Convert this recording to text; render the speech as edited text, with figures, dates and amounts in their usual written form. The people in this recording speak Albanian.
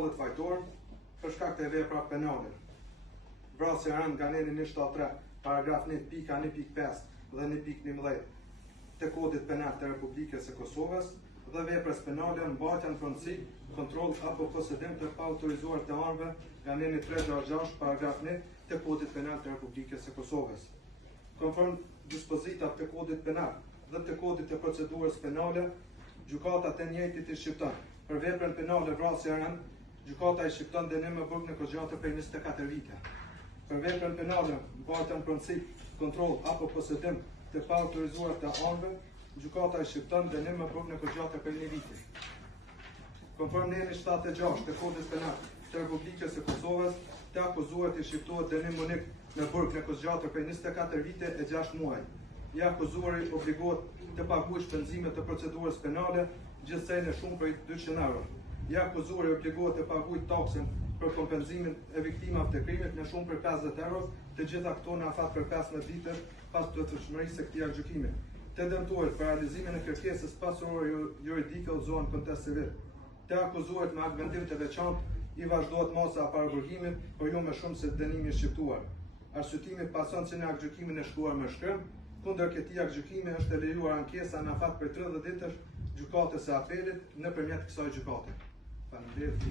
ballet fajtor për shkak të vepra penale. Vrasja rënd nga neni 173, paragraf 1.1.5 dhe 1.11 të kodit penal të Republikës së Kosovës dhe veprës penale mbajtja në pronësi, kontroll apo posedim të paautorizuar të armëve nga neni 366, paragraf 1 të kodit penal të Republikës së Kosovës. Konform dispozitat të kodit penal dhe të kodit të procedurës penale, gjykata e njëjtit i shqipton për veprën penale vrasja rënd, gjykata i shqipton dënim me burg në kozgjate për 24 vite. Për veprën penale mbajtja në pronësi, kontroll apo posedim të paautorizuar të armëve, gjykata i shqipton dënim me burg në kozgjate për 1 vit. Konform neni 76 të kodit penal të Republikës së Kosovës, të akuzuarit i shqiptohet dënim unik në burg në kozgjate për 24 vite e 6 muaj. I akuzuari obligohet të paguajë shpenzimet të procedurës penale, gjithsej në shumë prej 200 euro. I akuzuari obligohet të paguajë taksën për kompenzimin e viktimave të krimit në shumë prej 50 euro, të gjitha këto në afat për 15 vite pas detyrshmërisë së këtij gjykimi. Të dëmtuarit për realizimin e kërkesës pasurore juridike udhëzohen kontest civil. Të akuzuarit me akt vendim të veçantë i vazhdohet masa e paraburgimit, por jo më shumë se dënimi i shqiptuar. Arsyetimi pason që në aktgjykimin e shkruar me shkrim, kundër këtij aktgjykimi është e lejuar ankesa në afat për 30 ditësh gjykatës së apelit nëpërmjet kësaj gjykate. Faleminderit.